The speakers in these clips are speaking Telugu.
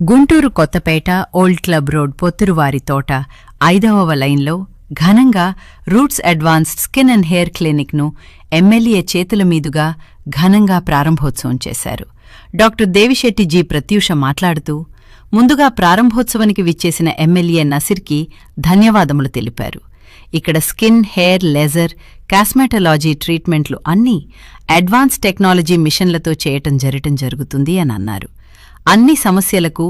Guntur Kothapeta old club road Potturuvari Thota 5వ లైన్లో ఘనంగా roots advanced skin and hair క్లినిక్ను ఎమ్మెల్యే చేతుల మీదుగా ఘనంగా ప్రారంభోత్సవం చేశారు. Doctor Devi Shetty G. ప్రత్యూష మాట్లాడుతూ ముందుగా ప్రారంభోత్సవానికి విచ్చేసిన ఎమ్మెల్యే నసీర్కి ధన్యవాదములు తెలిపారు. ఇక్కడ స్కిన్, హెయిర్, లేజర్, కాస్మెటాలజీ ట్రీట్మెంట్లు అన్నీ అడ్వాన్స్ టెక్నాలజీ మిషన్లతో చేయటం జరుగుతుంది అని అన్నారు. అన్ని సమస్యలకు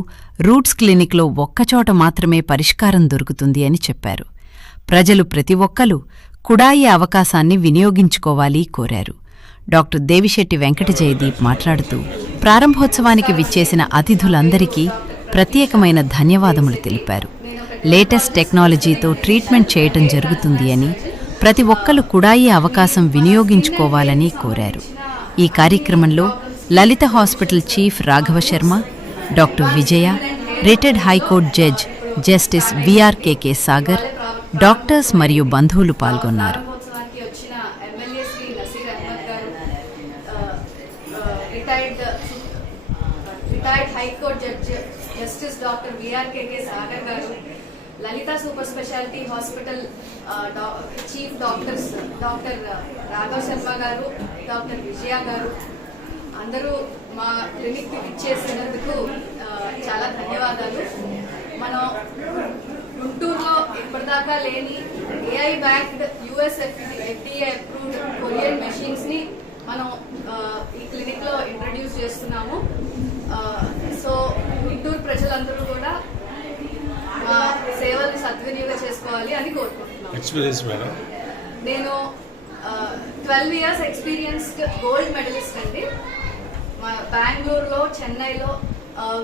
రూట్స్ క్లినిక్లో ఒక్కచోట మాత్రమే పరిష్కారం దొరుకుతుంది అని చెప్పారు. ప్రజలు ప్రతి ఒక్కరూ కుడాయి అవకాశాన్ని వినియోగించుకోవాలి కోరారు. డాక్టర్ దేవిశెట్టి వెంకట జయదీప్ మాట్లాడుతూ ప్రారంభోత్సవానికి విచ్చేసిన అతిథులందరికీ ప్రత్యేకమైన ధన్యవాదములు తెలిపారు. లేటెస్ట్ టెక్నాలజీతో ట్రీట్మెంట్ చేయటం జరుగుతుంది అని, ప్రతి ఒక్కరూ కుడాయి అవకాశం వినియోగించుకోవాలని కోరారు. ఈ కార్యక్రమంలో Lalitha hospital chief Raghava Sharma, doctor Vijaya, retired high court judge justice VRKK Sagar, doctors మరియు బంధువులు పాల్గొన్నారు. Retired high court judge justice doctor VRKK Sagar garu, Lalitha super speciality hospital chief doctors doctor Raghava Sharma garu, doctor విజయ గారు, అందరూ మా క్లినిక్ ఇచ్చేసినందుకు చాలా ధన్యవాదాలు. మనం గుంటూరులో ఇప్పటిదాకా లేని AI backed US FDA approved Korean మెషిన్స్ని మనం ఈ క్లినిక్లో ఇంట్రడ్యూస్ చేస్తున్నాము. సో గుంటూరు ప్రజలందరూ కూడా మా సేవల్ని సద్వినియోగం చేసుకోవాలి అని కోరుకుంటున్నాను. నేను 12 years ఎక్స్పీరియన్స్డ్ గోల్డ్ మెడలిస్ట్ అండి. మా బెంగళూరులో, చెన్నైలో,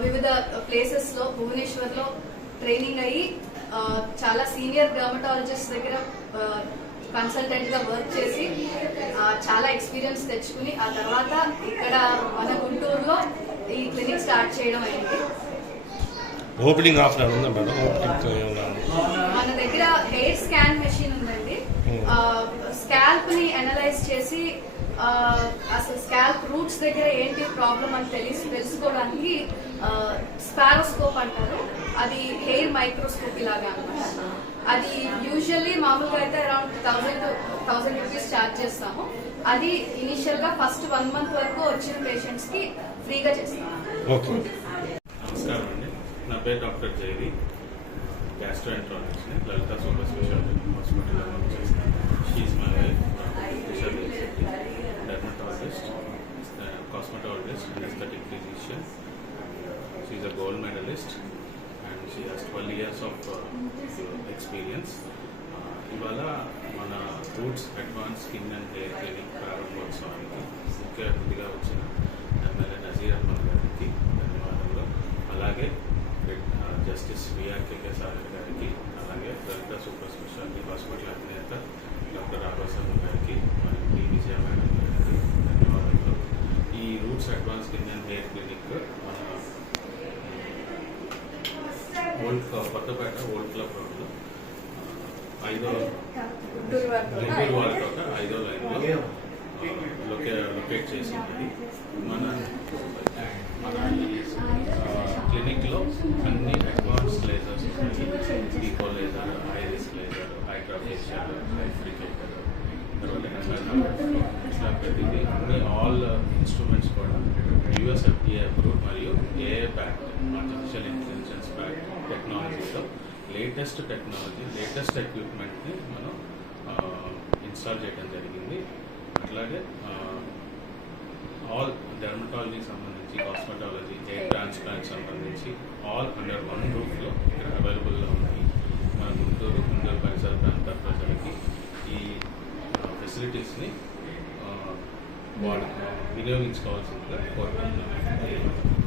వివిధ ప్లేసెస్లో, భువనేశ్వర్లో ట్రైనింగ్ అయ్యి చాలా సీనియర్ డర్మటాలజిస్ట్ దగ్గర కన్సల్టెంట్గా వర్క్ చేసి చాలా ఎక్స్పీరియన్స్ తెచ్చుకుని ఆ తర్వాత ఇక్కడ మన గుంటూరులో ఈ క్లినిక్ స్టార్ట్ చేయడం అయింది. మన దగ్గర హెయిర్ స్కాన్ మెషిన్ ఉందండి. స్కాల్ప్ ని అనలైజ్ చేసి అసలు స్కాల్ప్ రూట్స్ దగ్గర ఏంటి ప్రాబ్లం అని తెలుసుకోవడానికి స్పారోస్కోప్ అంటారు. అది హెయిర్ మైక్రోస్కోపీ లాగా అనమాట. అది యూజువల్లీ మామూలుగా అయితే అరౌండ్ 1000 రూపీస్ ఛార్జ్ చేస్తాము. అది ఇనిషియల్ గా ఫస్ట్ 1 month వరకు వచ్చిన పేషెంట్స్ కి ఫ్రీగా చేస్తాము. నమస్కారం అండి, నా పేరు doctor Jaivi, gastroenterologist, Lalitha super speciality హాస్పిటల్లో వర్క్ చేస్తాను. She's my wife, dermatologist, cosmetologist, aesthetic physician. She is a gold medalist and she has 12 years of experience. ఇవాళ మన roots advance skin and hair clinic ప్రారంభోత్సవానికి ముఖ్య అతిథిగా వచ్చిన ఎమ్మెల్యే నజీర్ అహ్మద్ గారికి ధన్యవాదాలు. అలాగే జస్టిస్ విఆర్కేకే సాగర్ గారికి, అలాగే లలిత సూపర్ స్పెషాలిటీ హాస్పిటల్ అధినేత డాక్టర్ రాఘవ శర్మ గారికి, మరియు డి. విజయ మేడం గారికి ధన్యవాదాలు. ఈ roots advance skin and hair clinic మన కొత్తపేట ఓల్డ్ క్లబ్ రోడ్లో గుంటూరు వారి తోట 5వ లైన్లో లొకేట్ చేసింది. మన క్లినిక్లో అన్ని advance lasers, eco laser, iris laser, hydrafacial, hyfrecator, తర్వాత ఇట్లా ప్రతిదీ అన్ని ఆల్ ఇన్స్ట్రుమెంట్స్ కూడా యుఎస్ FDA అప్రూవ్డ్ మరియు AI backed artificial intelligence backed టెక్నాలజీతో లేటెస్ట్ టెక్నాలజీ, లేటెస్ట్ ఎక్విప్మెంట్ని మనం ఇన్స్టాల్ చేయడం జరిగింది. అట్లాగే ఆల్ డెర్మటాలజీకి సంబంధించి, కాస్మెటాలజీ, హెయిర్ ట్రాన్స్ప్లాంట్ సంబంధించి ఆల్ అండర్ వన్ రూఫ్లో ఇక్కడ అవైలబుల్లో ఉన్నాయి. మన గుంటూరు పరిసర ప్రాంత ప్రజలకి ఈ ఫెసిలిటీస్ని వినియోగించుకోవాల్సిందిగా కోరుకుంటున్నాను.